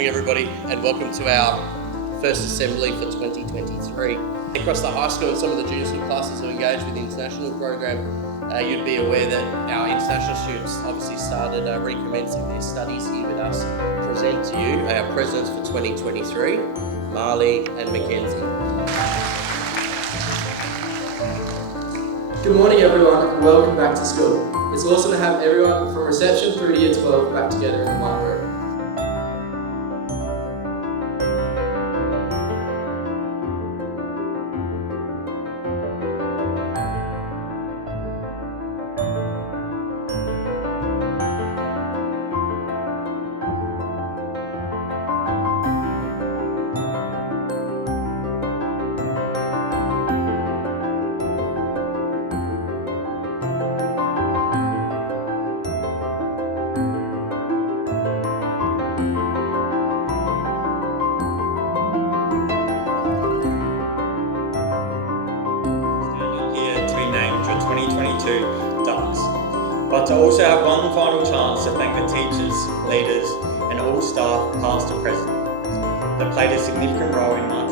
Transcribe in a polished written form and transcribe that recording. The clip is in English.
morning everybody, and welcome to our first assembly for 2023. Across the high school and some of the junior school classes who engage with the international program, you'd be aware that our international students obviously started recommencing their studies here with us. Present to you our presidents for 2023, Marley and Mackenzie. Good morning everyone and welcome back to school. It's awesome to have everyone from reception through to year 12 back together in one room. To be named your 2022 Ducks, but to also have one final chance to thank the teachers, leaders and all staff past and present that played a significant role in my